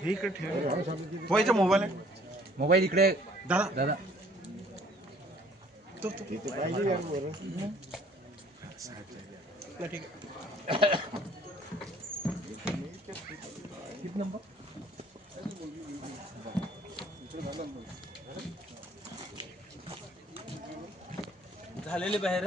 हे इकडे ठेव व्हायचा मोबाईल आहे. मोबाईल इकडे दादा। दादा. तो तो। ठीक आहे. किती नंबर. झालेले बाहेर?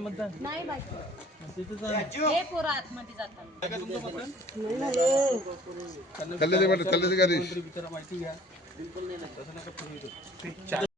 झालं मतदान? नाही हे पोरं आतमध्ये जातात. कल्ल्याचे पाटील कल्ल्याचे गाडी माहिती घ्या.